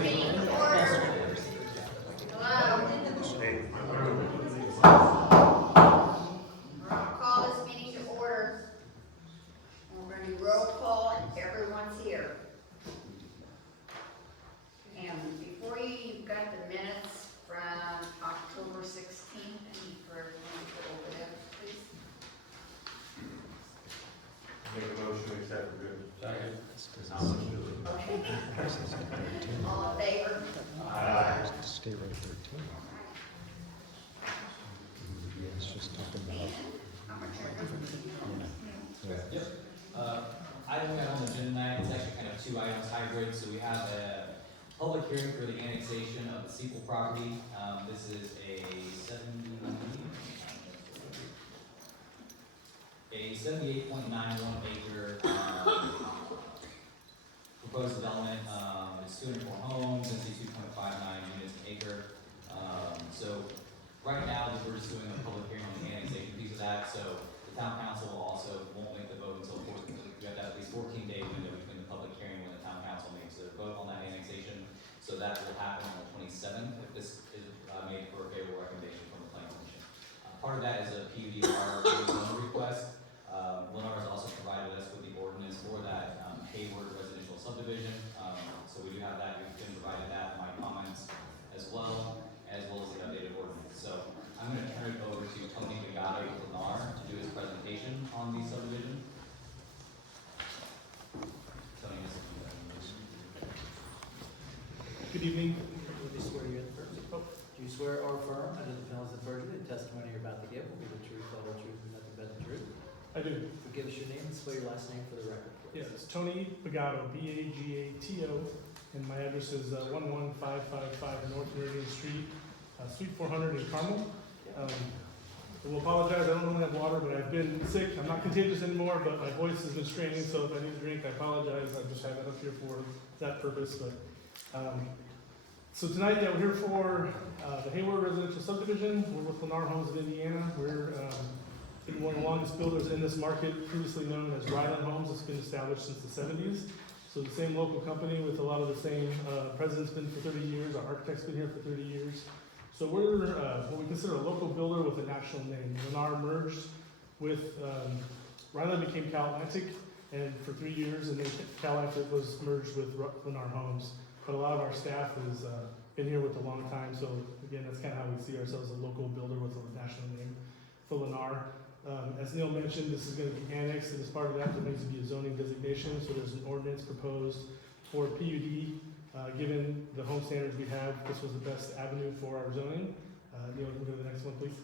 meeting to order. Hello. We're gonna call this meeting to order. We're gonna do roll call and everyone's here. And before you've got the minutes from October 16th, I need for everyone to go over them, please. Make a motion to accept the good. Second. Okay. All in favor? Aye. State Road 13. It's just talking about. And how much are Yeah. Yep. Item we have on the agenda tonight is actually kind of two items hybrid. So we have a public hearing for the annexation of the Sequel property. This is a 78.91 acre proposed development. It's 204 homes, density 2.59 units an acre. So right now, we're just doing a public hearing on the annexation piece of that. So the town council won't make the vote until we have that at least 14-day window between the public hearing when the town council makes their vote on that annexation. So that will happen on the 27th if this is made for a favorable recommendation from the planning commission. Part of that is a PUD-R zone request. Lennar has also provided us with the ordinance for that Hayward residential subdivision. So we do have that. We've been provided that in my comments as well as the updated ordinance. So I'm going to turn it over to Tony Legato with Lennar to do his presentation on the subdivision. Tony, this is Good evening. Would you swear you in first? Do you swear or affirm under the penalties of perjury the testimony you're about to give will be the truth, the whole truth, and nothing but the truth? I do. So give us your name and spell your last name for the record, please. Yeah, it's Tony Bagato, B-A-G-A-T-O, and my address is 11555 North Meridian Street, Suite 400 in Carmel. I will apologize, I don't normally have water, but I've been sick. I'm not contagious anymore, but my voice has been straining, so if I need a drink, I apologize. I just have it up here for that purpose. But so tonight, yeah, we're here for the Hayward residential subdivision. We're with Lennar Homes of Indiana. We're been one of the longest builders in this market, previously known as Ryland Homes. It's been established since the 70s. So the same local company with a lot of the same presidents, been for 30 years. Our architect's been here for 30 years. So we're what we consider a local builder with a national name. Lennar merged with, Ryland became Cal Atlantic, and for 3 years, and then Cal Atlantic was merged with Lennar Homes. But a lot of our staff has been here with a long time. So again, that's kind of how we see ourselves, a local builder with a national name for Lennar. As Neil mentioned, this is going to be annexed, and as part of that, there needs to be a zoning designation. So there's an ordinance proposed for PUD. Given the home standards we have, this was the best avenue for our zoning. Neil, can we go to the next one, please?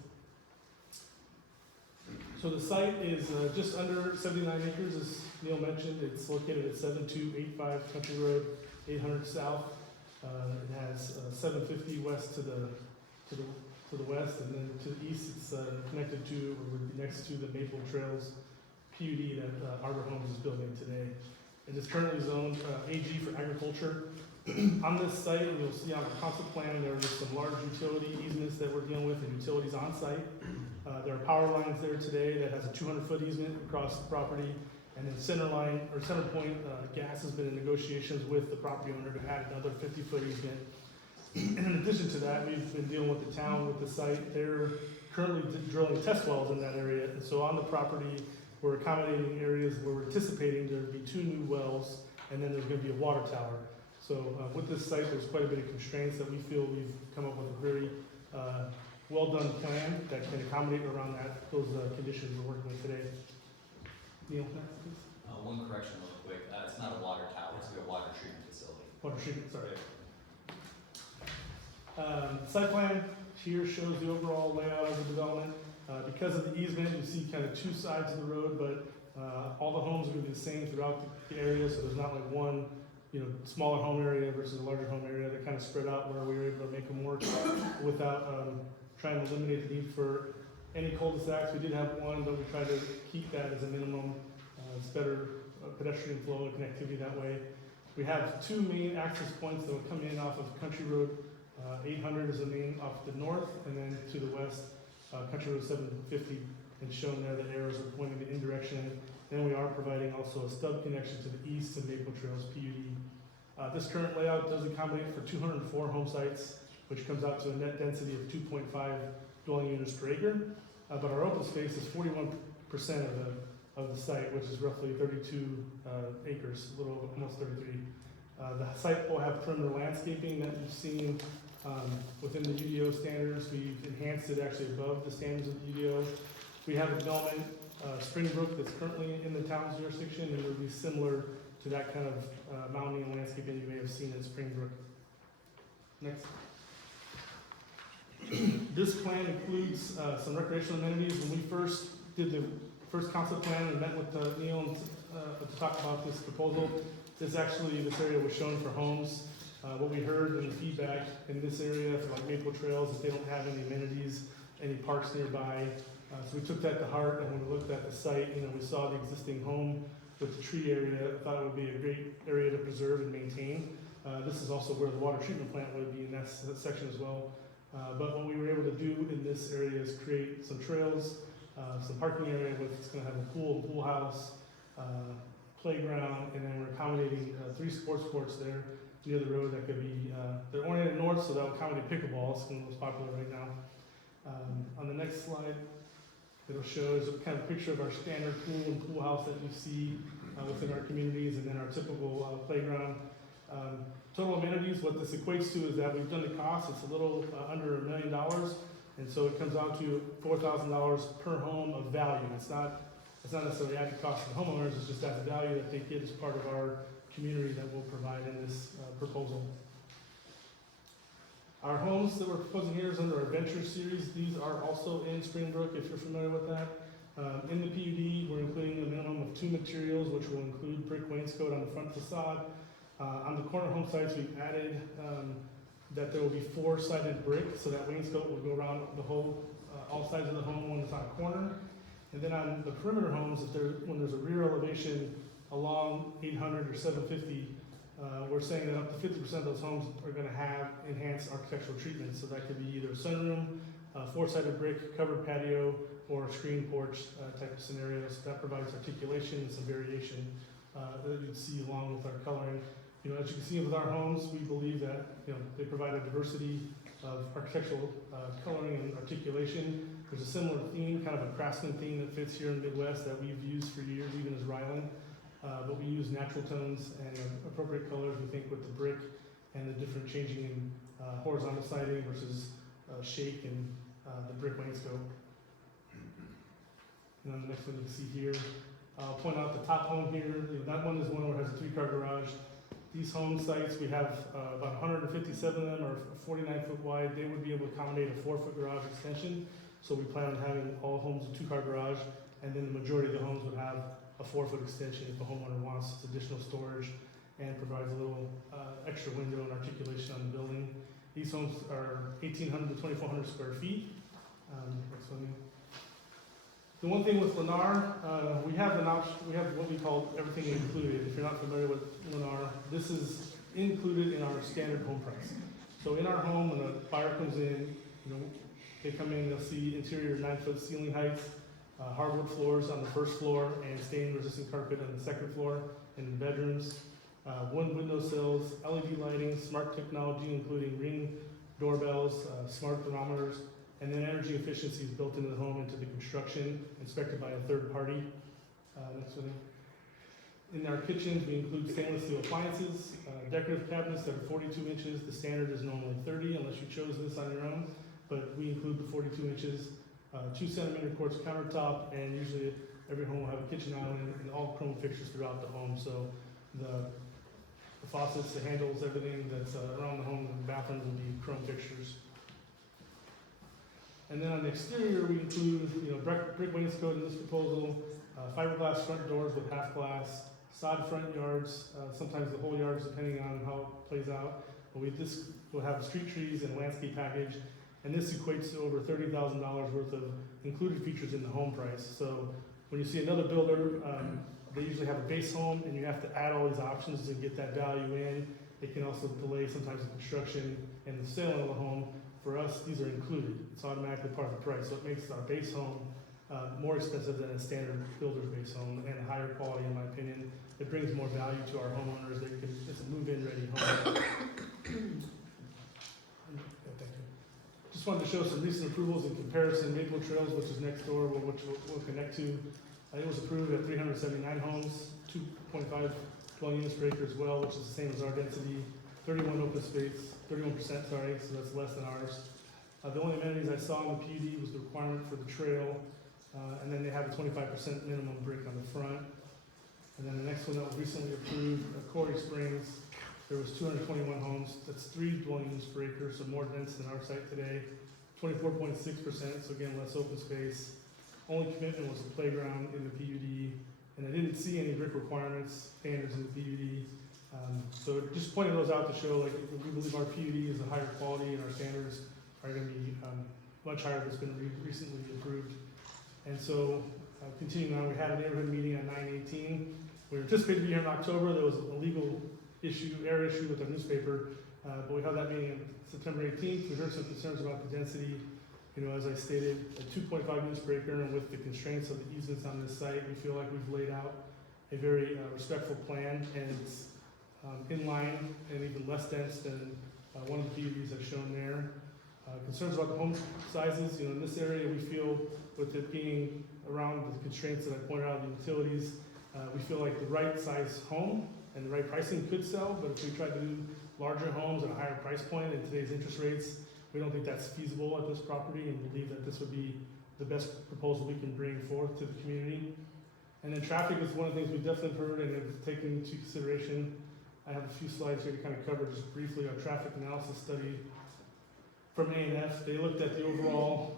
So the site is just under 79 acres, as Neil mentioned. It's located at 7285 Country Road, 800 South. It has 750 west to the west, and then to the east, it's connected to, or next to the Maple Trails PUD that Arbor Homes is building today. It is currently zoned AG for agriculture. On this site, you'll see on our concept plan, there are some large utility easements that we're dealing with, and utilities on site. There are power lines there today that has a 200-foot easement across the property, and then center point gas has been in negotiations with the property owner to add another 50-foot easement. And in addition to that, we've been dealing with the town with the site. They're currently drilling test wells in that area, and so on the property, we're accommodating areas where we're anticipating there to be 2 new wells, and then there's going to be a water tower. So with this site, there's quite a bit of constraints that we feel we've come up with a very well-done plan that can accommodate around those conditions we're working with today. Neil, next, please. one correction real quick. It's not a water tower, it's a water treatment facility. Water treatment, sorry. Site plan here shows the overall layout of the development. Because of the easement, you see kind of 2 sides of the road, but all the homes are going to be the same throughout the area, so there's not like one smaller home area versus a larger home area. They're kind of spread out where we were able to make them work without trying to eliminate the need for any cul-de-sacs. We did have one, but we tried to keep that as a minimum. It's better pedestrian flow and connectivity that way. We have 2 main access points that will come in off of Country Road 800 is the main off the north, and then to the west, Country Road 750, and shown there the arrows are pointing in direction. Then we are providing also a stub connection to the east to Maple Trails PUD. This current layout does accommodate for 204 home sites, which comes out to a net density of 2.5 dwelling units per acre. But our open space is 41% of the site, which is roughly 32 acres, a little almost 33. The site will have perimeter landscaping that you've seen within the UDO standards. We've enhanced it actually above the standards of the UDO. We have a development, Springbrook, that's currently in the town's jurisdiction, and it would be similar to that kind of mounting and landscaping you may have seen in Springbrook. Next. This plan includes some recreational amenities. When we first did the first concept plan and met with Neil to talk about this proposal, this area was shown for homes. What we heard in the feedback in this area, for like Maple Trails, is they don't have any amenities, any parks nearby. So we took that to heart, and when we looked at the site, we saw the existing home with the tree area. I thought it would be a great area to preserve and maintain. This is also where the water treatment plant would be in that section as well. But what we were able to do in this area is create some trails, some parking area with, it's gonna have a pool house, playground, and then we're accommodating 3 sports courts there near the road that could be, they're oriented north, so that'll accommodate pickleball. It's the most popular right now. On the next slide, it'll show is a kind of picture of our standard pool and pool house that you see within our communities, and then our typical playground. Total amenities, what this equates to is that we've done the cost, it's a little under $1 million, and so it comes out to $4,000 per home of value. It's not necessarily added cost to the homeowners, it's just that value that they get as part of our community that we'll provide in this proposal. Our homes that we're proposing here is under our Venture Series. These are also in Springbrook, if you're familiar with that. In the PUD, we're including a minimum of 2 materials, which will include brick wainscot on the front facade. On the corner home sites, we've added that there will be 4-sided brick, so that wainscot will go around the whole, all sides of the home when it's on a corner. And then on the perimeter homes, when there's a rear elevation along 800 or 750, we're saying that up to 50% of those homes are going to have enhanced architectural treatment. So that could be either a sunroom, 4-sided brick, covered patio, or a screen porch type of scenario. So that provides articulation and some variation that you'd see along with our coloring. As you can see with our homes, we believe that they provide a diversity of architectural coloring and articulation. There's a similar theme, kind of a craftsman theme that fits here in the Midwest that we've used for years, even as Ryland. But we use natural tones and appropriate colors, we think, with the brick and the different changing in horizontal siding versus shake and the brick wainscot. And then the next one you can see here, I'll point out the top home here. That one is one where it has a 3-car garage. These home sites, we have about 157 of them are 49 foot wide. They would be able to accommodate a 4-foot garage extension. So we plan on having all homes a 2-car garage, and then the majority of the homes would have a 4-foot extension if the homeowner wants additional storage and provides a little extra window and articulation on the building. These homes are 1,800 to 2,400 square feet. Next one. The one thing with Lennar, we have an option. We have what we call everything included. If you're not familiar with Lennar, this is included in our standard home price. So in our home, when a buyer comes in, they come in, they'll see interior 9-foot ceiling heights, hardwood floors on the first floor, and stain-resistant carpet on the second floor in the bedrooms. 1 windowsills, LED lighting, smart technology including Ring doorbells, smart thermometers, and then energy efficiency is built into the home, into the construction, inspected by a third party. Next one. In our kitchens, we include stainless steel appliances, decorative cabinets that are 42 inches. The standard is normally 30 unless you chose this on your own, but we include the 42 inches. 2-centimeter quartz countertop, and usually every home will have a kitchen island and all chrome fixtures throughout the home. So the faucets, the handles, everything that's around the home, the bathrooms will be chrome fixtures. And then on the exterior, we include brick wainscot in this proposal, fiberglass front doors with half glass, sod front yards, sometimes the whole yards depending on how it plays out. But we'll have street trees and landscape package. And this equates to over $30,000 worth of included features in the home price. So when you see another builder, they usually have a base home, and you have to add all these options to get that value in. It can also delay sometimes the construction and the sale of the home. For us, these are included. It's automatically part of the price. So it makes our base home more expensive than a standard builder's base home, and higher quality, in my opinion. It brings more value to our homeowners. It's a move-in ready home. just wanted to show some recent approvals in comparison. Maple Trails, which is next door, which we'll connect to, it was approved at 379 homes, 2.5 dwelling units per acre as well, which is the same as our density, 31 open space, 31%, sorry, so that's less than ours. The only amenities I saw in the PUD was the requirement for the trail, and then they have a 25% minimum brick on the front. And then the next one that was recently approved, Quarry Springs, there was 221 homes, that's 3 dwelling units per acre, so more dense than our site today. 24.6%, so again, less open space. Only commitment was the playground in the PUD, and I didn't see any brick requirements, standards in the PUD. So just pointing those out to show, like, we believe our PUD is a higher quality and our standards are gonna be much higher than has been recently approved. And so, continuing on, we had a neighborhood meeting on 9/18. We were anticipated to be here in October. There was a legal error issue with our newspaper, but we held that meeting on September 18th. We heard some concerns about the density. You know, as I stated, at 2.5 units per acre, and with the constraints of the easements on this site, we feel like we've laid out a very respectful plan, and it's in line and even less dense than one of the PUDs I've shown there. Concerns about the home sizes, you know, in this area, we feel with it being around the constraints that I pointed out, the utilities, we feel like the right size home and the right pricing could sell, but if we tried to do larger homes at a higher price point in today's interest rates, we don't think that's feasible at this property, and believe that this would be the best proposal we can bring forth to the community. And then traffic is one of the things we definitely heard and have taken into consideration. I have a few slides here to kind of cover just briefly our traffic analysis study from A&F. They looked at the overall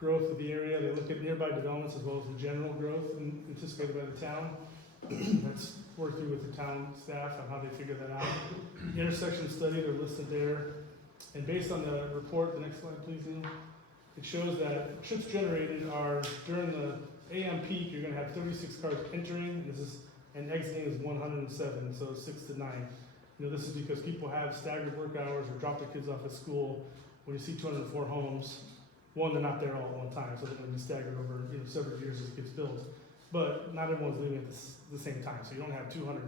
growth of the area. They looked at nearby developments as well as the general growth anticipated by the town. That's worked through with the town staff on how they figure that out. The intersection study, they're listed there. And based on the report, the next slide please, Neil, it shows that trips generated are during the AM peak, you're gonna have 36 cars entering, and exiting is 107, so 6 to 9. You know, this is because people have staggered work hours or drop their kids off at school. When you see 204 homes, one, they're not there all at one time, so they're gonna be staggered over, you know, several years as it gets built. But not everyone's leaving at the same time, so you don't have 200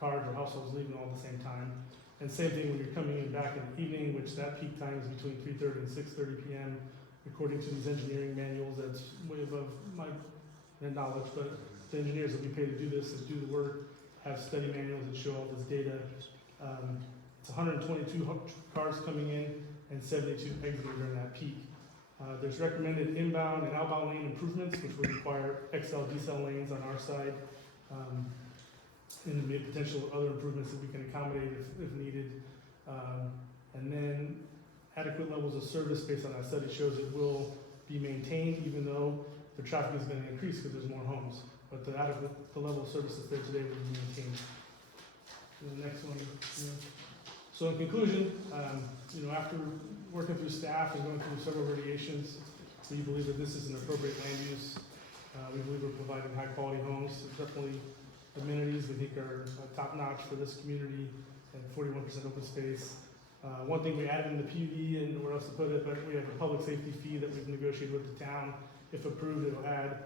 cars or households leaving all at the same time. And same thing when you're coming in back in the evening, which that peak time is between 3:30 and 6:30 p.m. According to these engineering manuals, that's way above my knowledge, but the engineers that we pay to do this and do the work have study manuals that show all this data. It's 122 cars coming in and 72 exiting during that peak. There's recommended inbound and outbound lane improvements, which would require XL, decel lanes on our side, and maybe potential other improvements that we can accommodate if needed. And then adequate levels of service based on that study shows it will be maintained even though the traffic is going to increase because there's more homes. But the level of service that's there today will be maintained. And the next one. Yeah. So in conclusion, you know, after working through staff and going through several variations, we believe that this is an appropriate land use. We believe we're providing high quality homes. There's definitely amenities we think are top notch for this community, and 41% open space. One thing we added in the PUD, and where else to put it, but we have a public safety fee that we've negotiated with the town. If approved, it will add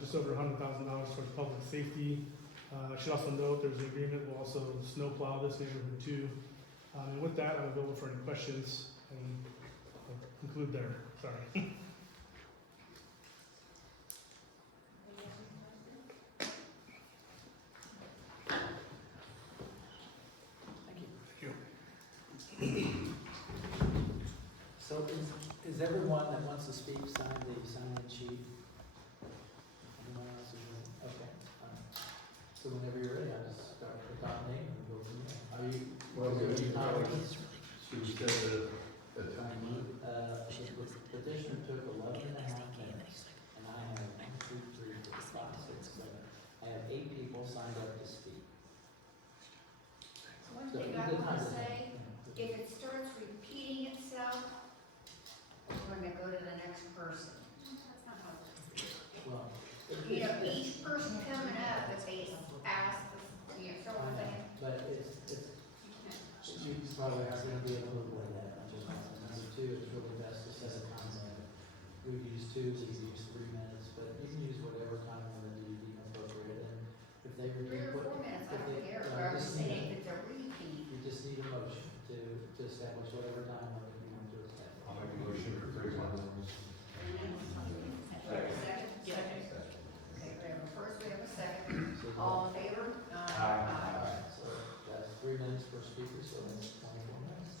just over $100,000 towards public safety. I should also note there's an agreement, we'll also snow plow this neighborhood too. And with that, I'll go over for any questions and I'll conclude there. Sorry. So is everyone that wants to speak signed the sign-in sheet? Anyone else is ready? Okay. So whenever you're ready, I'll just start with the top name and go from there. Are you? Should we set the time limit? The petitioner took 11 and a half minutes, and I have 1, 2, 3, 4, 5, 6, 7. I have 8 people signed up to speak. One So thing the I want time to is- say, if it starts repeating itself, we're gonna go to the next person. That's not how it works. Well, You know, each person coming up, if they ask, you know, so I one know, thing. but it's, you probably aren't gonna be able to avoid that, number one. Number two, it's really best to set a time limit. We've used 2, we've used 3 minutes, but you can use whatever time limit you deem appropriate, and if they 3 repeat or what. 4 minutes, I if don't they- care, yeah, but I'm you just just need saying a- if it's a repeat. You just need a motion to establish whatever time limit you want to establish. I'll make a motion treat my homes. Second? Okay, we have a first, we have a second. All in favor? Alright, so that's 3 minutes per speaker, so that's 24 minutes.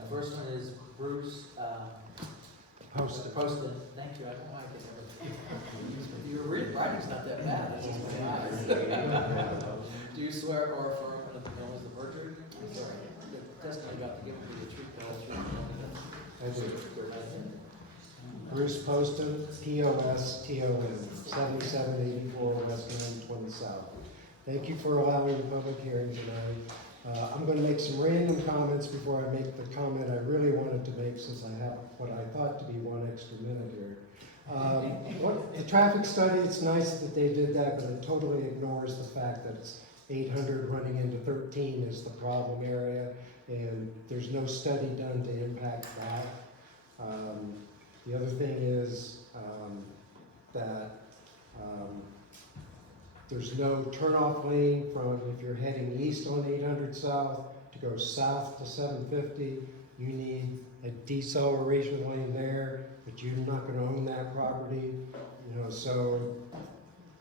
The first one is Bruce, Poston. Thank you, I don't know why I can never. Your writing's not that bad, it's just my eyes. Do you swear or affirm under the penalty of perjury? I'm sorry, the testimony about to give me the truth, the whole truth, and nothing but the truth. Bruce Poston, Poston, 7784 West Main, Twin South. Thank you for allowing the public hearing tonight. I'm going to make some random comments before I make the comment I really wanted to make, since I have what I thought to be 1 extra minute here. The traffic study, it's nice that they did that, but it totally ignores the fact that it's 800 running into 13 is the problem area, and there's no study done to impact that. The other thing is that there's no turnoff lane from, if you're heading east on 800 South to go south to 750, you need a deceleration lane there, but you're not going to own that property, you know, so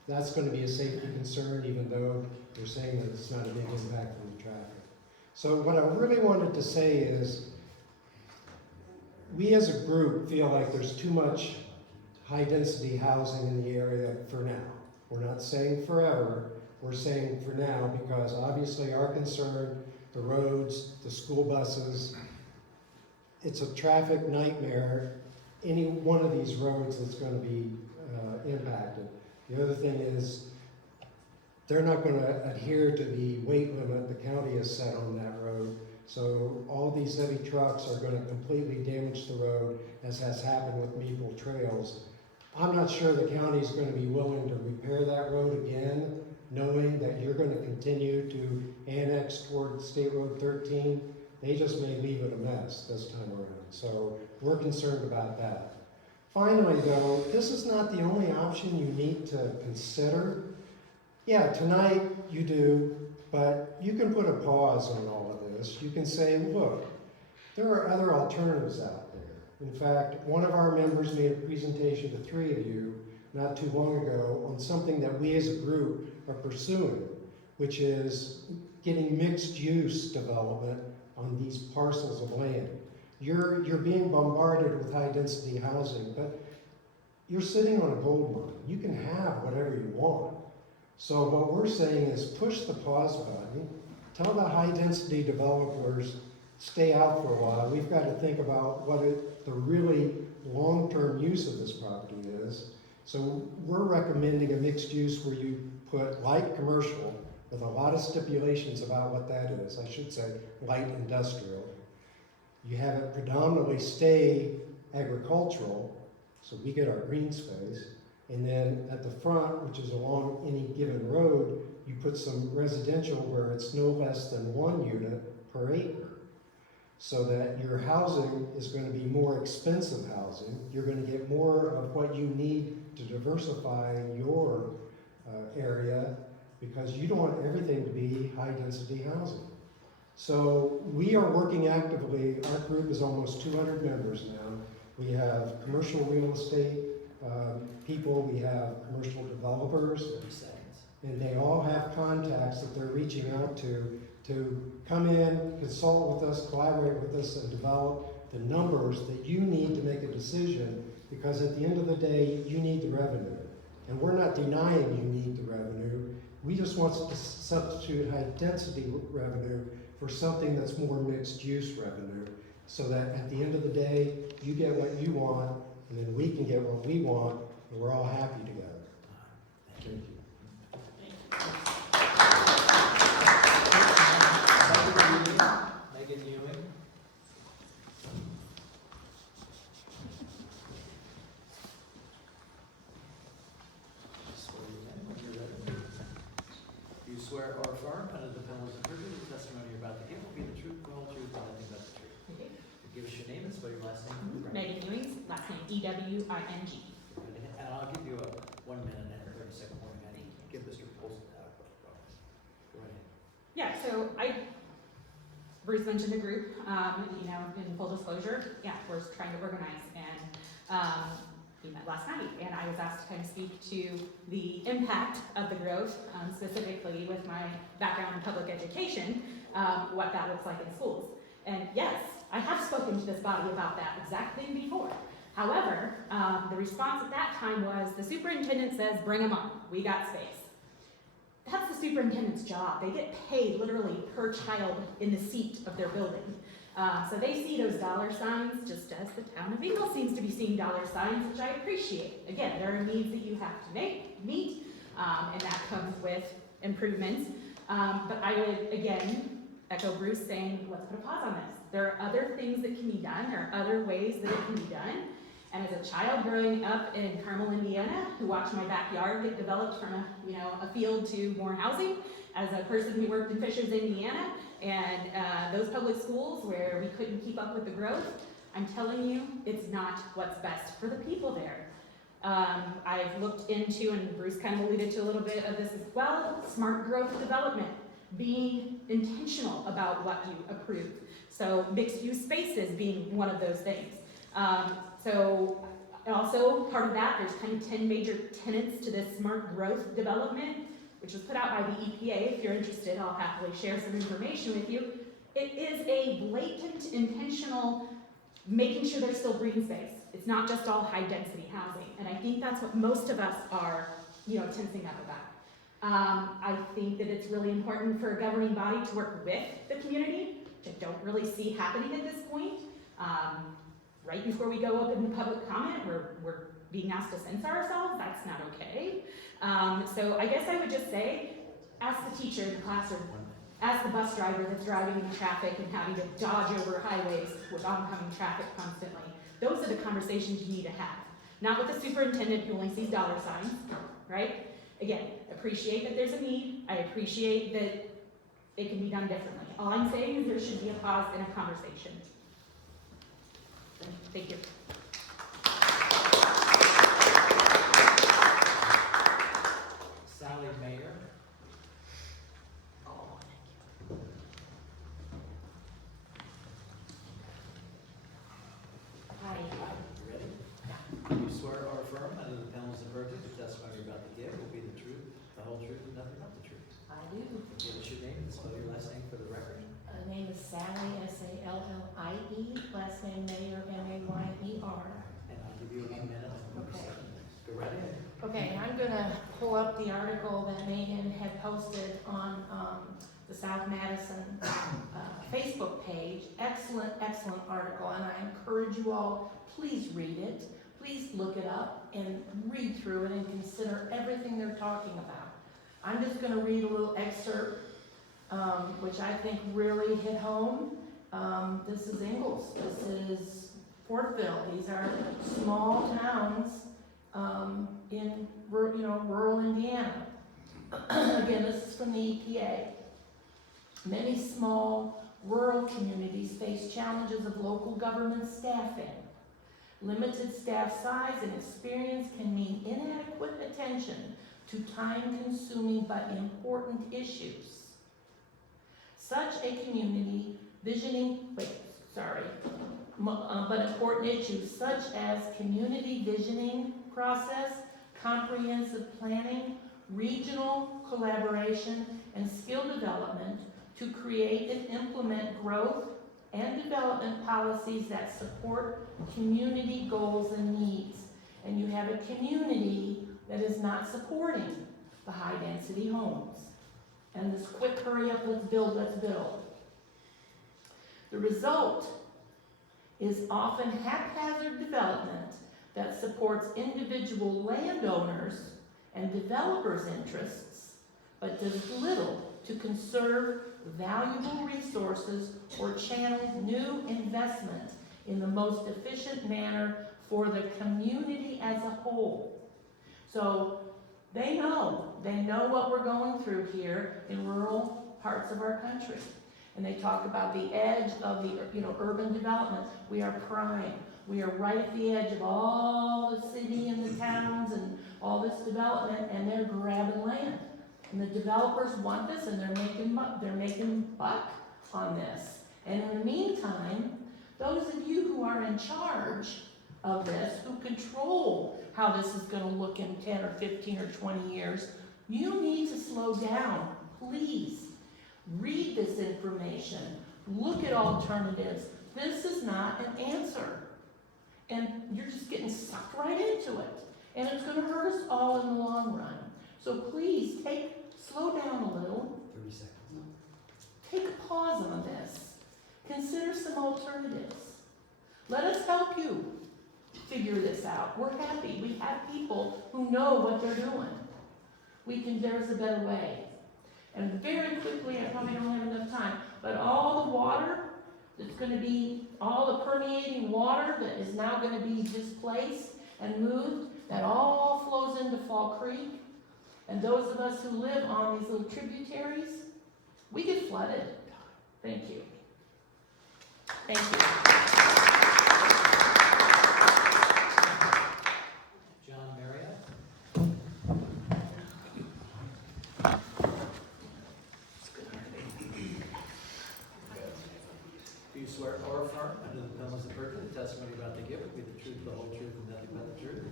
that's going to be a safety concern, even though they're saying that it's not a big impact on the traffic. So what I really wanted to say is, we as a group feel like there's too much high-density housing in the area for now. We're not saying forever, we're saying for now, because obviously our concern, the roads, the school buses, it's a traffic nightmare, any one of these roads that's going to be impacted. The other thing is, they're not going to adhere to the weight limit the county has set on that road. So all these heavy trucks are going to completely damage the road, as has happened with Maple Trails. I'm not sure the county is going to be willing to repair that road again, knowing that you're going to continue to annex toward State Road 13. They just may leave it a mess this time around. So we're concerned about that. Finally, though, this is not the only option you need to consider. Yeah, tonight you do, but you can put a pause on all of this. You can say, look, there are other alternatives out there. In fact, one of our members made a presentation to 3 of you not too long ago on something that we as a group are pursuing, which is getting mixed-use development on these parcels of land. You're being bombarded with high-density housing, but you're sitting on a gold mine. You can have whatever you want. So what we're saying is push the pause button, tell the high-density developers, stay out for a while. We've got to think about what the really long-term use of this property is. So we're recommending a mixed use where you put light commercial with a lot of stipulations about what that is. I should say light industrial. You have it predominantly stay agricultural, so we get our green space. And then at the front, which is along any given road, you put some residential where it's no less than 1 unit per acre. So that your housing is going to be more expensive housing. You're going to get more of what you need to diversify your area, because you don't want everything to be high-density housing. So we are working actively. Our group is almost 200 members now. We have commercial real estate people, we have commercial developers, 30 seconds. and they all have contacts that they're reaching out to come in, consult with us, collaborate with us, and develop the numbers that you need to make a decision, because at the end of the day, you need the revenue. And we're not denying you need the revenue. We just want to substitute high-density revenue for something that's more mixed-use revenue, so that at the end of the day, you get what you want, and then we can get what we want, and we're all happy together. Thank you. Megan Ewing. Swear you in when you're ready. Do you swear or affirm under the penalty of perjury the testimony you're about to give will be the truth, the whole truth, and nothing but the truth? Give us your name and spell your last name. Megan Ewing, last name Ewing. And I'll give you a 1 minute and a 30-second warning. I need to give Mr. Polson that. Go ahead. Yeah, so Bruce mentioned the group, in full disclosure, yeah, we're trying to organize, and We met last night, and I was asked to kind of speak to the impact of the growth, specifically with my background in public education, what that looks like in schools. And yes, I have spoken to this body about that exact thing before. However, the response at that time was, the superintendent says, bring them on, we got space. That's the superintendent's job. They get paid literally per child in the seat of their building. So they see those dollar signs, just as the town of Ingalls seems to be seeing dollar signs, which I appreciate. Again, there are needs that you have to meet, and that comes with improvements. But I would, again, echo Bruce saying, let's put a pause on this. There are other things that can be done. There are other ways that it can be done. And as a child growing up in Carmel, Indiana, who watched my backyard get developed from a field to more housing, as a person who worked in Fishers, Indiana, and those public schools where we couldn't keep up with the growth, I'm telling you, it's not what's best for the people there. I've looked into, and Bruce kind of alluded to a little bit of this as well, smart growth development, being intentional about what you approve. So mixed use spaces being one of those things. So also part of that, there's kind of 10 major tenets to this smart growth development, which was put out by the EPA. If you're interested, I'll happily share some information with you. It is a blatant, intentional, making sure there's still green space. It's not just all high density housing. And I think that's what most of us are, tensing up about. I think that it's really important for a governing body to work with the community, which I don't really see happening at this point. Right before we go up in the public comment, we're being asked to censor ourselves. That's not okay. So I guess I would just say, ask the teacher in the classroom, ask the bus driver that's driving in traffic and having to dodge over highways with oncoming traffic constantly. Those are the conversations you need to have. Not with the superintendent who only sees dollar signs, right? Again, appreciate that there's a need. I appreciate that it can be done differently. All I'm saying is there should be a pause and a conversation. Thank you. Sally Mayer. Hi. Ready? Do you swear or affirm under the penalties of perjury the testimony you're about to give will be the truth, the whole truth, and nothing but the truth? I do. Give us your name and spell your last name for the record. Name is Sally, S-A-L-L-I-E, last name Mayer, M-A-Y-E-R. And I'll give you 1 minute. Okay. Go right ahead. Okay, I'm gonna pull up the article that Megan had posted on the South Madison Facebook page. Excellent, excellent article, and I encourage you all, please read it. Please look it up and read through it and consider everything they're talking about. I'm just gonna read a little excerpt which I think really hit home. This is Ingalls. This is Portville. These are small towns in rural Indiana. Again, this is from the EPA. Many small rural communities face challenges of local government staffing. Limited staff size and experience can mean inadequate attention to time-consuming but important issues. Such a community but important issues such as community visioning process, comprehensive planning, regional collaboration, and skill development to create and implement growth and development policies that support community goals and needs. And you have a community that is not supporting the high-density homes. And this quick hurry up, let's build, let's build. The result is often haphazard development that supports individual landowners and developers' interests, but does little to conserve valuable resources or channel new investment in the most efficient manner for the community as a whole. So they know what we're going through here in rural parts of our country. And they talk about the edge of the urban development. We are prime. We are right at the edge of all the city and the towns and all this development, and they're grabbing land. And the developers want this, and they're making buck on this. And in the meantime, those of you who are in charge of this, who control how this is gonna look in 10 or 15 or 20 years, you need to slow down, please. Read this information, look at alternatives. This is not an answer. And you're just getting sucked right into it. And it's gonna hurt us all in the long run. So please, slow down a little. 30 seconds. Take a pause on this. Consider some alternatives. Let us help you figure this out. We're happy. We have people who know what they're doing. There's a better way. And very quickly, I probably don't have enough time, but all the water that's going to be, all the permeating water that is now going to be displaced and moved, that all flows into Fall Creek. And those of us who live on these little tributaries, we get flooded. Thank you. Thank you. John Marriott? Do you swear or affirm under the penalties of perjury the testimony you're about to give will be the truth, the whole truth, and nothing but the truth?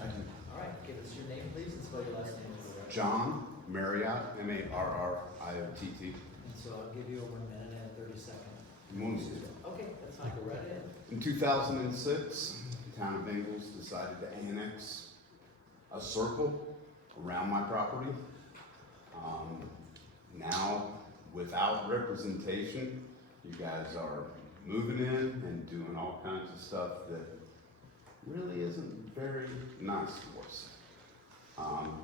I do. All right, give us your name, please, and spell your last name for the record. John Marriott, M-A-R-R-I-O-T-T. And so I'll give you over a minute and 30 seconds. Okay, that's fine, go right ahead. In 2006, the town of Ingalls decided to annex a circle around my property. Now, without representation, you guys are moving in and doing all kinds of stuff that really isn't very nice for us.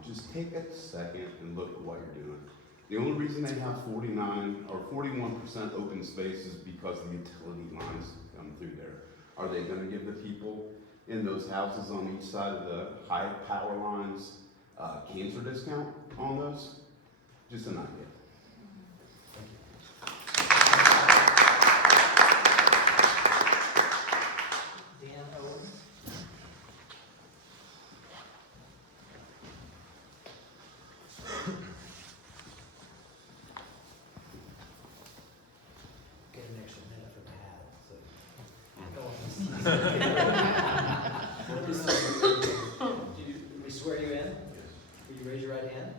Just take a second and look at what you're doing. The only reason they have 49 or 41% open space is because the utility lines come through there. Are they gonna give the people in those houses on each side of the high power lines cancer discount on those? Just an idea. Dan Owens? Get an extra minute for the hat, so. Do we swear you in? Will you raise your right hand?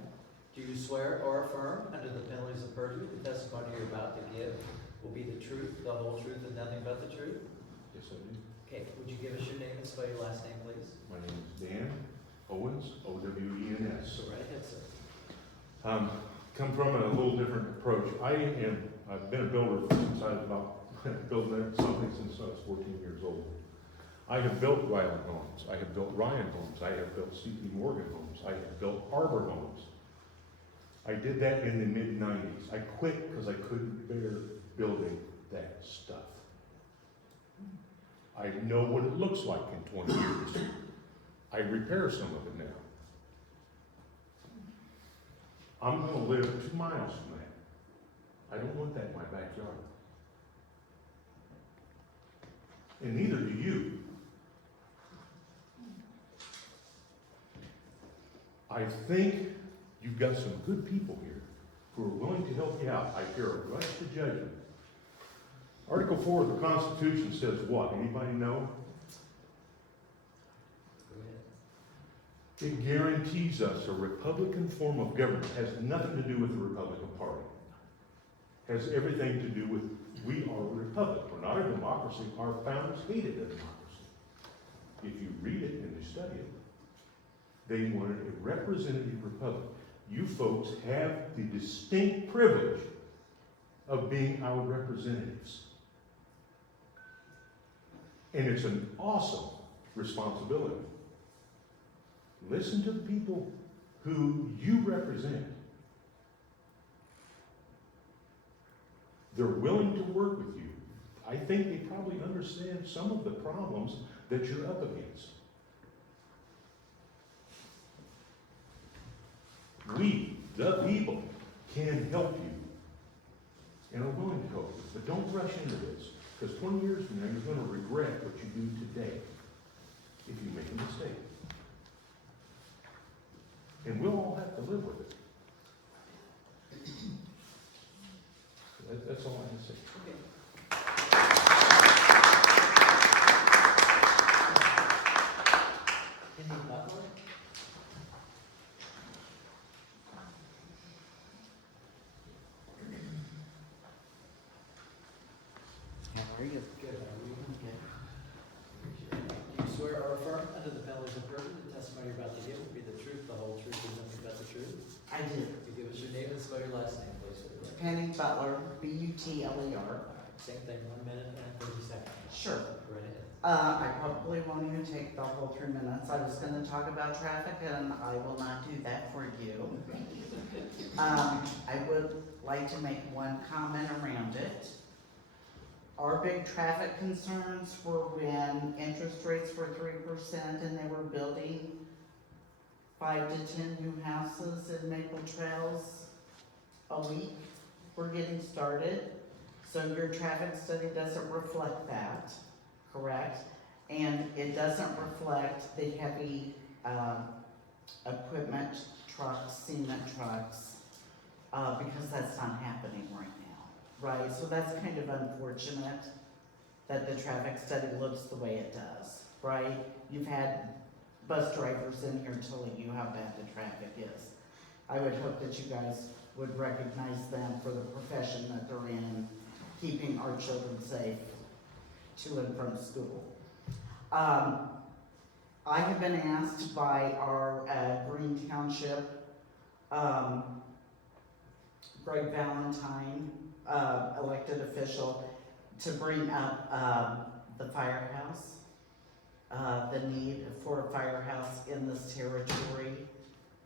Do you swear or affirm, under the penalties of perjury, the testimony you're about to give will be the truth, the whole truth, and nothing but the truth? Yes, I do. Okay, would you give us your name and spell your last name, please? My name is Dan Owens, O-W-E-N-S. So right ahead, sir. Come from a little different approach. I've been a builder since I was building something since I was 14 years old. I have built Ryland homes, I have built Ryan homes, I have built C.P. Morgan homes, I have built Harbor homes. I did that in the mid-90s. I quit because I couldn't bear building that stuff. I know what it looks like in 20 years. I repair some of it now. I'm gonna live 2 miles from that. I don't want that in my backyard. And neither do you. I think you've got some good people here who are willing to help you out. I fear a rush to judgment. Article 4 of the Constitution says what? Anybody know? Go ahead. It guarantees us a Republican form of government. It has nothing to do with the Republican Party. It has everything to do with, we are a republic. We're not a democracy. Our founders hated a democracy. If you read it and you study it, they wanted a representative republic. You folks have the distinct privilege of being our representatives. And it's an awesome responsibility. Listen to the people who you represent. They're willing to work with you. I think they probably understand some of the problems that you're up against. We, the people, can help you and are willing to help you. But don't rush into this, because 20 years from now, you're going to regret what you do today if you make a mistake. And we'll all have to live with it. That's all I can say. Okay. How are you? Good, how are you? Okay. Do you swear or affirm under the penalties of perjury the testimony you're about to give will be the truth, the whole truth, and nothing but the truth? I do. You give us your name and spell your last name, please, for the record. Penny Butler, B-U-T-L-E-R. Same thing, 1 minute and 30 seconds. Sure. Go right ahead. I probably won't even take the whole 3 minutes. I was gonna talk about traffic and I will not do that for you. I would like to make one comment around it. Our big traffic concerns were when interest rates were 3% and they were building 5 to 10 new houses in Maple Trails a week. We're getting started, so your traffic study doesn't reflect that, correct? And it doesn't reflect the heavy, equipment trucks, cement trucks, because that's not happening right now, right? So that's kind of unfortunate that the traffic study looks the way it does, right? You've had bus drivers in here telling you how bad the traffic is. I would hope that you guys would recognize them for the profession that they're in, keeping our children safe to and from school. I have been asked by our Green Township, Greg Valentine, elected official, to bring up the firehouse, the need for a firehouse in this territory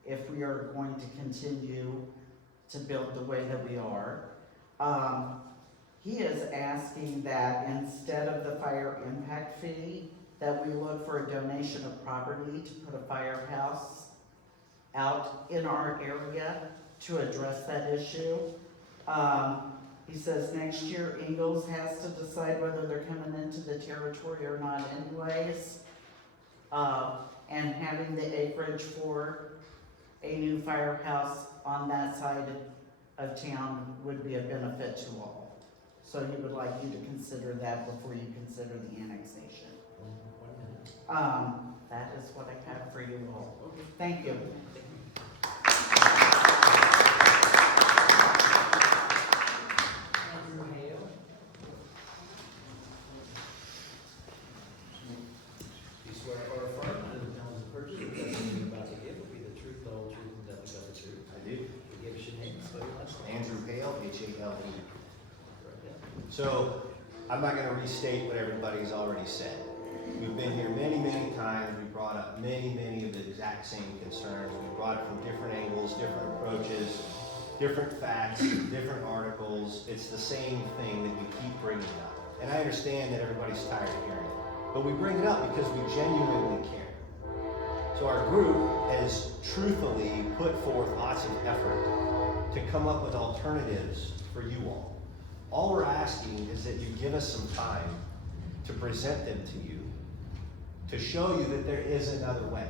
if we are going to continue to build the way that we are. He is asking that instead of the fire impact fee, that we look for a donation of property to put a firehouse out in our area to address that issue. He says next year Ingalls has to decide whether they're coming into the territory or not anyways. And having the acreage for a new firehouse on that side of town would be a benefit to all. So he would like you to consider that before you consider the annexation. 1 minute. That is what I have for you all. Thank you. Andrew Hale. Do you swear or affirm under the penalties of perjury the testimony you're about to give will be the truth, the whole truth, and nothing but the truth? I do. You give us your name and spell your last name. Andrew Hale, H-A-L-E. Go right ahead. So, I'm not gonna restate what everybody's already said. We've been here many, many times, we brought up many, many of the exact same concerns. We brought it from different angles, different approaches, different facts, different articles. It's the same thing that we keep bringing up. And I understand that everybody's tired of hearing it, but we bring it up because we genuinely care. So our group has truthfully put forth lots of effort to come up with alternatives for you all. All we're asking is that you give us some time to present them to you, to show you that there is another way.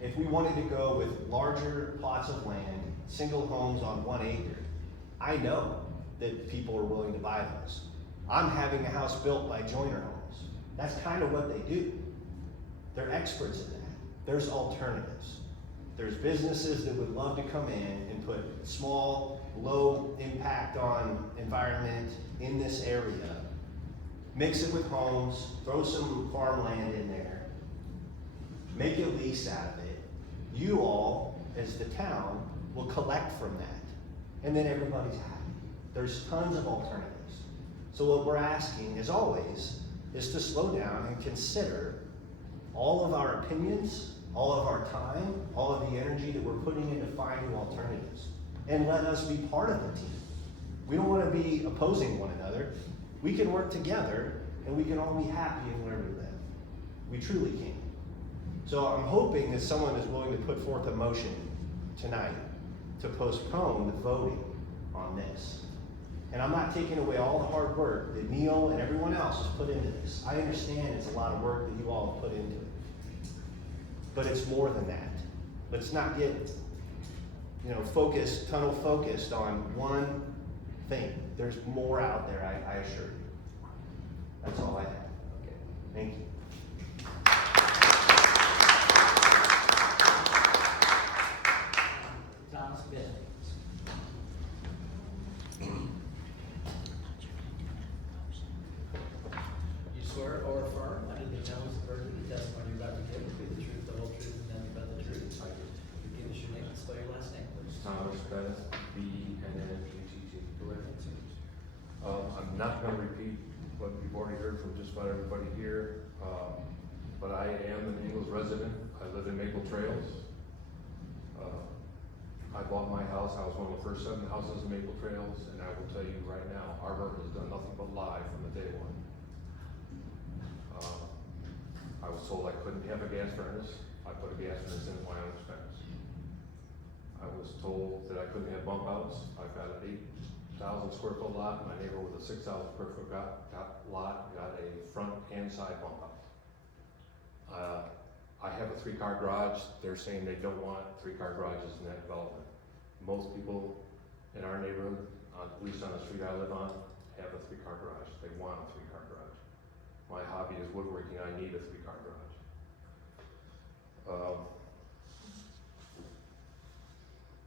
If we wanted to go with larger plots of land, single homes on 1 acre, I know that people are willing to buy those. I'm having a house built by Joiner Homes. That's kind of what they do. They're experts in that. There's alternatives. There's businesses that would love to come in and put small, low impact on environment in this area, mix it with homes, throw some farmland in there, make a lease out of it. You all, as the town, will collect from that, and then everybody's happy. There's tons of alternatives. So what we're asking, as always, is to slow down and consider all of our opinions, all of our time, all of the energy that we're putting into finding alternatives, and let us be part of the team. We don't want to be opposing one another. We can work together, and we can all be happy in where we live. We truly can. So I'm hoping that someone is willing to put forth a motion tonight to postpone the voting on this. And I'm not taking away all the hard work that Neil and everyone else has put into this. I understand it's a lot of work that you all have put into it. But it's more than that. Let's not get, focused, tunnel focused on one thing. There's more out there, I assure you. That's all I have. Okay. Thank you. Thomas Bennett. swear or affirm that the testimony you're about to give will be the truth, the whole truth, and nothing but the truth. Give us your name and spell your last name, please. Thomas Bennett, B-E-N-N-E-T-T. I'm not gonna repeat what you've already heard from just about everybody here, but I am an Ingalls resident. I live in Maple Trails. I bought my house, I was one of the first 7 houses in Maple Trails, and I will tell you right now, Arbor has done nothing but lie from the day one. I was told I couldn't have a gas furnace. I put a gas furnace in at my own expense. I was told that I couldn't have bump outs. I've got an 8,000 square foot lot. My neighbor with a 6,000 square foot lot got a front and side bump out. I have a 3-car garage. They're saying they don't want 3-car garages in that development. Most people in our neighborhood, at least on the street I live on, have a 3-car garage. They want a 3-car garage. My hobby is woodworking. I need a 3-car garage.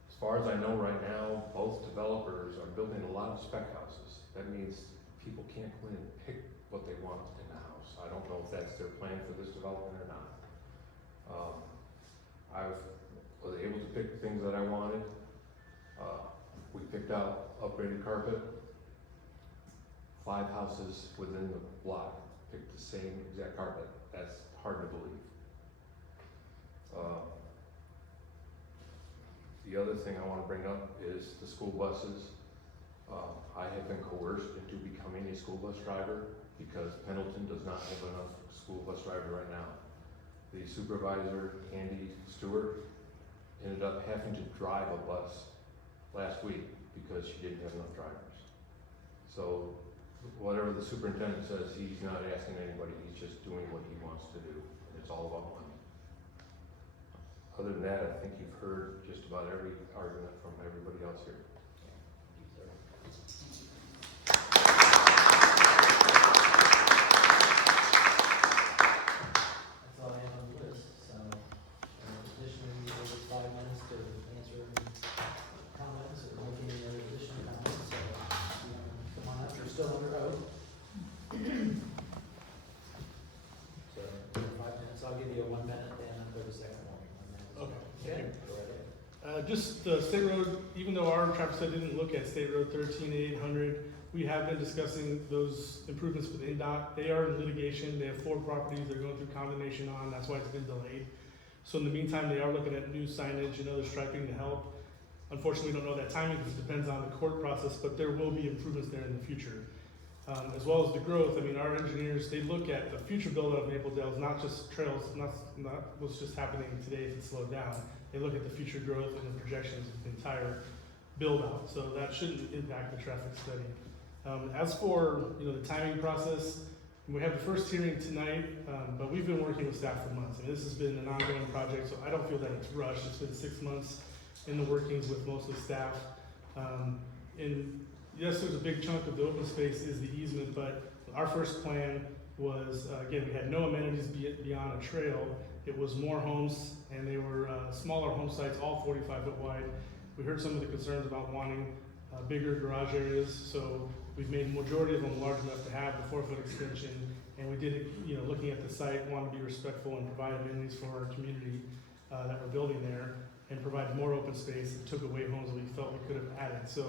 As far as I know right now, both developers are building a lot of spec houses. That means people can't come in and pick what they want in the house. I don't know if that's their plan for this development or not. I was able to pick the things that I wanted. We picked out upgraded carpet. 5 houses within the block picked the same exact carpet. That's hard to believe. The other thing I want to bring up is the school buses. I have been coerced into becoming a school bus driver because Pendleton does not have enough school bus drivers right now. The supervisor, Andy Stewart, ended up having to drive a bus last week because she didn't have enough drivers. So whatever the superintendent says, he's not asking anybody, he's just doing what he wants to do, and it's all about money. Other than that, I think you've heard just about every argument from everybody else here. That's all I have on the list, so, additionally, we have 5 minutes to answer any comments or make any other additional comments, so, if you wanna come on up, you're still under oath. So, 5 minutes, I'll give you a 1 minute, and I'll go to second one. 1 minute. Okay. Go right ahead. Just State Road, even though our traffic study didn't look at State Road 13 and 800, we have been discussing those improvements with NDOT. They are in litigation. They have 4 properties they're going through condemnation on. That's why it's been delayed. So in the meantime, they are looking at new signage and other striping to help. Unfortunately, we don't know that timing because it depends on the court process, but there will be improvements there in the future. As well as the growth, I mean, our engineers, they look at the future build out of Maple Dales, not just trails, not what's just happening today if it's slowed down. They look at the future growth and the projections of the entire build out, so that shouldn't impact the traffic study. As for, the timing process, we have the first hearing tonight, but we've been working with staff for months. I mean, this has been an ongoing project, so I don't feel that it's rushed. It's been 6 months in the workings with mostly staff. And yes, there's a big chunk of the open space is the easement, but our first plan was, again, we had no amenities beyond a trail. It was more homes, and they were smaller home sites, all 45 foot wide. We heard some of the concerns about wanting bigger garage areas, so we've made the majority of them large enough to have the 4-foot extension. And we did it, looking at the site, wanted to be respectful and provide amenities for our community that we're building there, and provide more open space and took away homes that we felt we could have added. So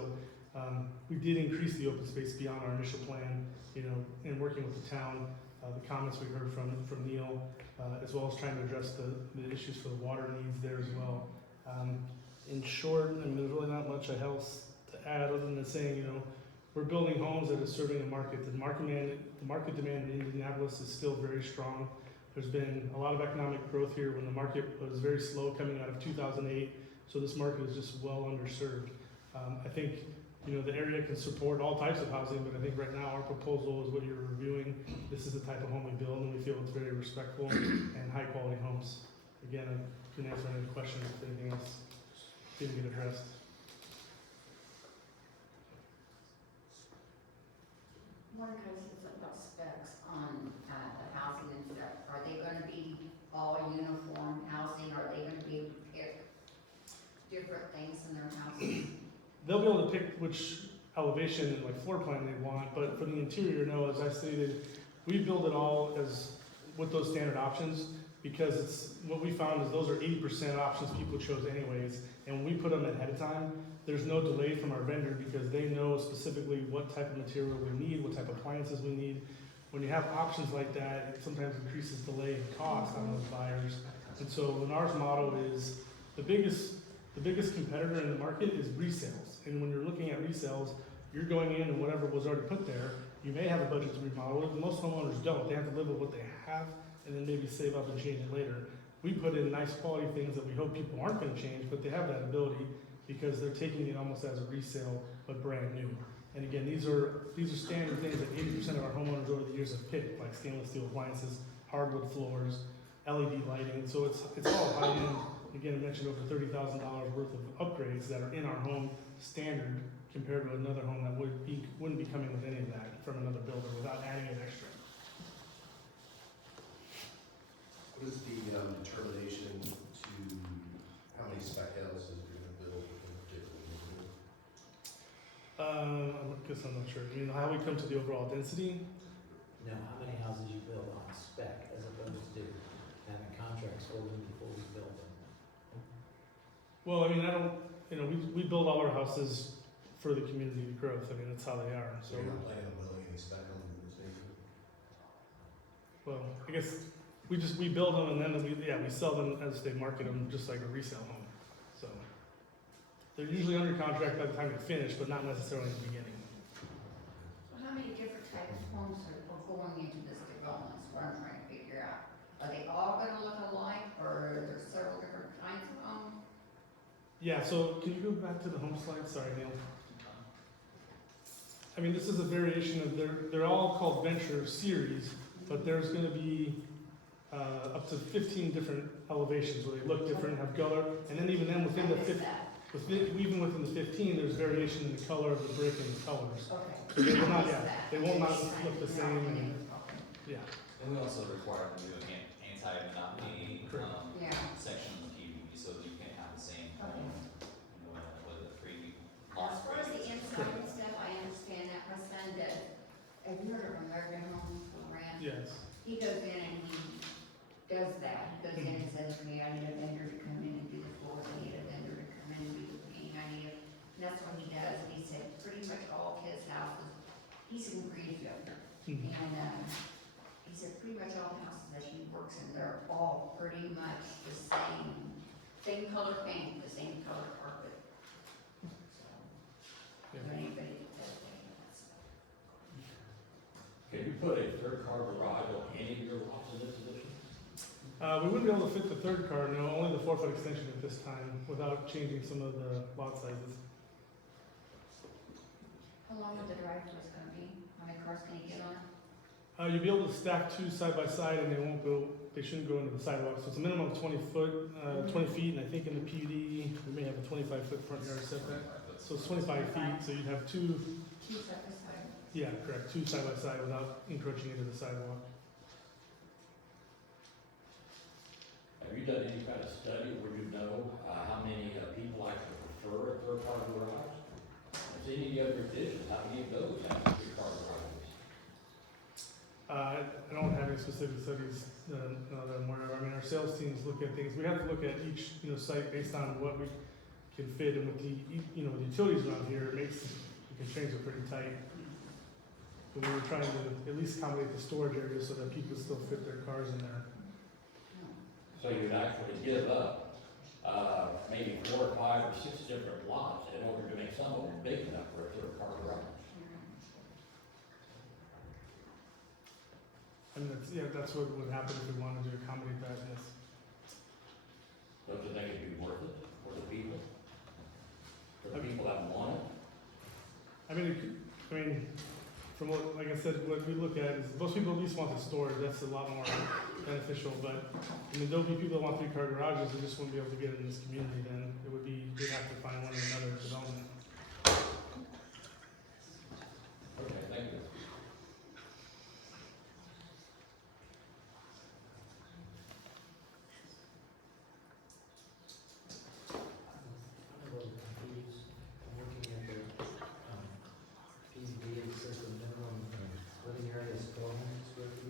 we did increase the open space beyond our initial plan, in working with the town, the comments we heard from Neil, as well as trying to address the issues for the water needs there as well. In short, I mean, there's really not much else to add other than saying, we're building homes that are serving a market. The market demand in Indianapolis is still very strong. There's been a lot of economic growth here when the market was very slow coming out of 2008, so this market is just well underserved. I think, the area can support all types of housing, but I think right now our proposal is what you're reviewing. This is the type of home we build, and we feel it's very respectful and high quality homes. Again, I can answer any questions if anything else didn't get addressed. One question about specs on the housing and stuff. Are they gonna be all uniform housing? Are they gonna be able to pick different things in their houses? They'll be able to pick which elevation and floor plan they want, but for the interior, no, as I stated, we build it all as, with those standard options, because it's, what we found is those are 80% options people chose anyways, and when we put them ahead of time, there's no delay from our vendor because they know specifically what type of material we need, what type of appliances we need. When you have options like that, it sometimes increases delay and cost on those buyers. And so Lennar's model is, the biggest competitor in the market is resales. And when you're looking at resales, you're going in and whatever was already put there, you may have a budget to remodel it, but most homeowners don't. They have to live with what they have and then maybe save up and change it later. We put in nice quality things that we hope people aren't gonna change, but they have that ability because they're taking it almost as a resale, but brand new. And again, these are standard things that 80% of our homeowners over the years have picked, like stainless steel appliances, hardwood floors, LED lighting. So it's all high end. Again, I mentioned over $30,000 worth of upgrades that are in our home standard compared to another home that wouldn't be coming with any of that from another builder without adding an extra. What is the determination to how many spec houses you're gonna build within a particular neighborhood? I guess I'm not sure. You know, how we come to the overall density? No, how many houses you build on spec as opposed to having contracts for them before we build them? Well, I mean, we build all our houses for the community growth. I mean, that's how they are. So, You're not planning on building any spec homes in this neighborhood? well, I guess we build them and then we sell them as they market them, just like a resale home. So they're usually under contract by the time you finish, but not necessarily in the beginning. So how many different types of homes are going into this development, is what I'm trying to figure out. Are they all gonna look alike, or are there several different kinds of homes? Yeah, so can you go back to the home slide? Sorry, Neil. I mean, this is a variation of, they're all called Venture Series, but there's gonna be up to 15 different elevations where they look different, have color, and then even then within the 15, even within the 15, there's variation in the color of the brick and the colors. Okay. So they will not, they will not look the same. And, yeah. And we also require them to do an anti-monopoly, Yeah. section of the PUD, so that you can't have the same, Okay. with the three As lots. far as the inside and stuff, I understand that. My son does, have you heard of American Home for Rent? Yes. He goes in and he does that. He goes in and says to me, I need a vendor to come in and do the floors, I need a vendor to come in and do the painting, and that's what he does. And he said pretty much all of his houses, he's in Greenfield. Mhm. And, he said pretty much all the houses that he works in, they're all pretty much the same color paint, the same color carpet. So, Yeah. anybody that does any of that stuff. Can you put a third car garage on any of your lots in this edition? We wouldn't be able to fit the third car, no, only the 4-foot extension at this time, without changing some of the lot sizes. How long are the driveways gonna be? How many cars can you get on it? You'll be able to stack two side by side, and they shouldn't go into the sidewalk. So it's a minimum of 20 feet, and I think in the PUD, we may have a 25-foot front yard setback. So it's 25 feet, so you'd have two, Two side by side. yeah, correct, two side by side without encroaching into the sidewalk. Have you done any kind of study where you know how many people actually prefer a third car garage? Has any of your visions, how many of those have three car garages? I don't have any specific studies that I'm aware of. I mean, our sales teams look at things. We have to look at each, site based on what we can fit, and with the, with the utilities around here, the constraints are pretty tight. But we were trying to at least accommodate the storage area so that people still fit their cars in there. So you'd actually give up, maybe 4 or 5 or 6 different lots in order to make some of them big enough for a third car garage. And that's what would happen if we wanted to accommodate that, yes. Don't you think it'd be worth it for the people? For the people that want it? From what, like I said, what we look at is most people at least want the storage. That's a lot more beneficial. But there'll be people that want 3-car garages that just wouldn't be able to get in this community. Then we'd have to find one in another development. Okay, thank you. I'm a little confused. I'm looking at the PUD, it says the minimum living area is 1,200 square feet.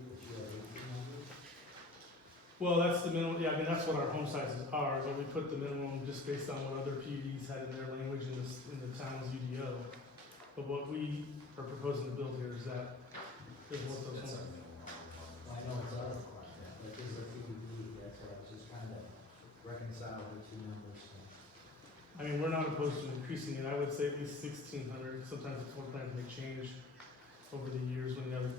Well, that's the minimum, yeah, I mean, that's what our home sizes are, but we put the minimum just based on what other PUDs had in their language in this, in the town's UDO. But what we are proposing to build here is that, is what those homes are. I know it's our requirement, but this is a PUD, that's why I was just trying to reconcile the two numbers. I mean, we're not opposed to increasing it, I would say at least 1,600, sometimes the floor plans may change over the years when the other,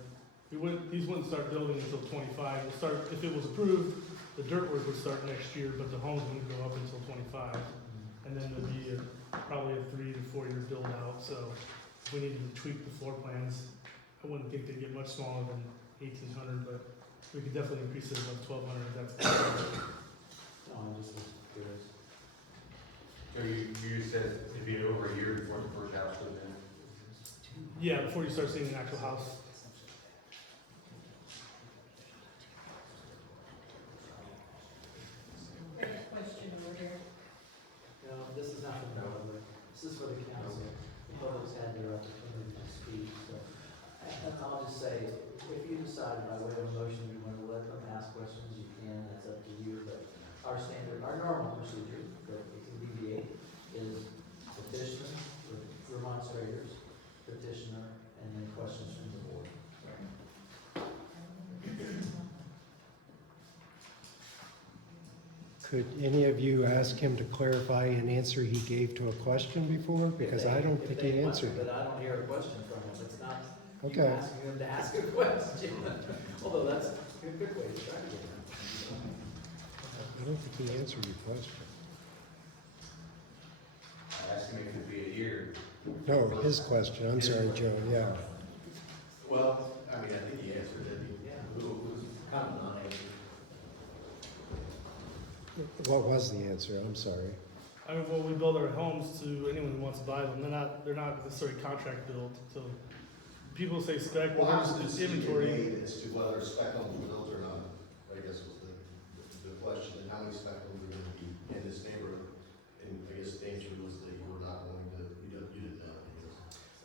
these wouldn't start building until 25. We'll start, if it was approved, the dirt work would start next year, but the homes wouldn't go up until 25. And then there'd be probably a 3 to 4 year build out, so if we needed to tweak the floor plans, I wouldn't think they'd get much smaller than 1,800, but we could definitely increase it above 1,200 if that's possible. No, I just was curious. So you said it'd be over a year before the first house goes in? Yeah, before you start seeing an actual house. Question over here. No, this is not for the public, this is for the council. The public's had their opportunity to speak, so. And I'll just say, if you decide by way of a motion you want to let them ask questions, you can, that's up to you. But our standard, our normal procedure, that we can deviate, is petitioner, remonstrators, petitioner, and then questions from the board. Could any of you ask him to clarify an answer he gave to a question before? Because I don't think he answered it. But I don't hear a question from him, it's not you Okay. asking him to ask a question. Although that's a good way to try to get him. I don't think he answered your question. I asked him if it'd be a year. No, his question, I'm sorry, Joe, yeah. Well, I mean, I think he answered it. It was kind of non-answer. What was the answer? I'm sorry. I mean, well, we build our homes to anyone who wants to buy them. They're not necessarily contract built. So people say spec, well, Well, there's decision inventory. made as to whether spec homes were built or not, I guess was the question, and how many spec homes are gonna be in this neighborhood? And I guess the answer was that you were not going to, you didn't know.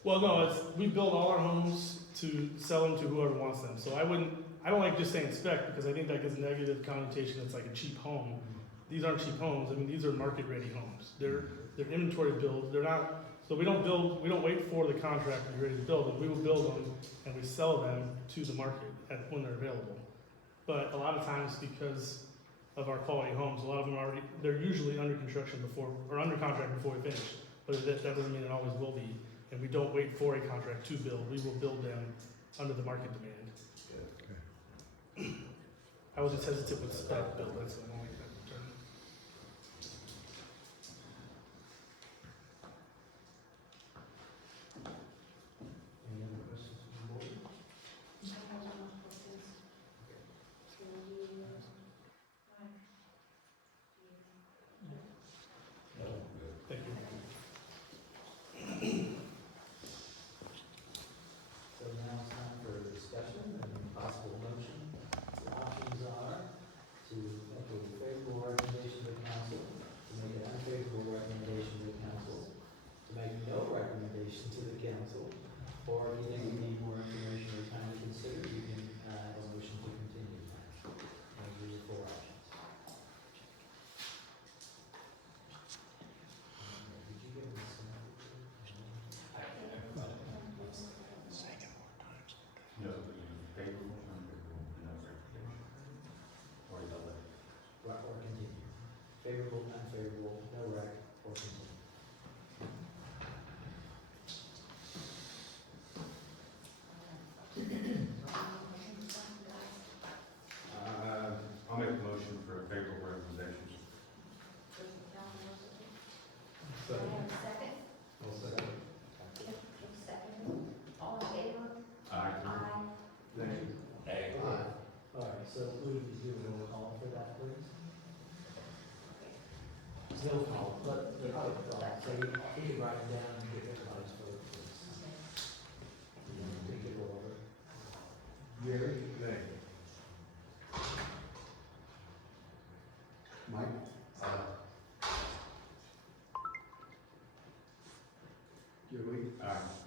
Well, no, we build all our homes to sell them to whoever wants them. So I don't like just saying spec because I think that gives a negative connotation. It's like a cheap home. These aren't cheap homes. I mean, these are market-ready homes. They're inventory builds. They're not. So we don't wait for the contractor to be ready to build them. We will build them and we sell them to the market when they're available. But a lot of times, because of our quality homes, a lot of them they're usually under construction before or under contract before we finish. But that doesn't mean it always will be. And we don't wait for a contract to build. We will build them under the market demand. I was just hesitant with spec build. That's the only term. Any other questions from the board? Thank you. So now it's time for discussion and possible motion. The options are to make a favorable recommendation to the council, to make an unfavorable recommendation to the council, to make no recommendation to the council, or if you think you need more information or time to consider, you can have a motion to continue. Those are your four options. Did you give us some? No, favorable, unfavorable, no recommendation. Or the other. Or continue. Favorable, unfavorable, no rec, or continue. I'll make a motion for a favorable recommendation. Second? Second? All in favor? Aye. Hey. All right, so we need to do a roll call for that, please. Roll call, but the other thought, so you can write it down and give everybody's vote, please. Take it over. Gary? Mike? Joey? Aye.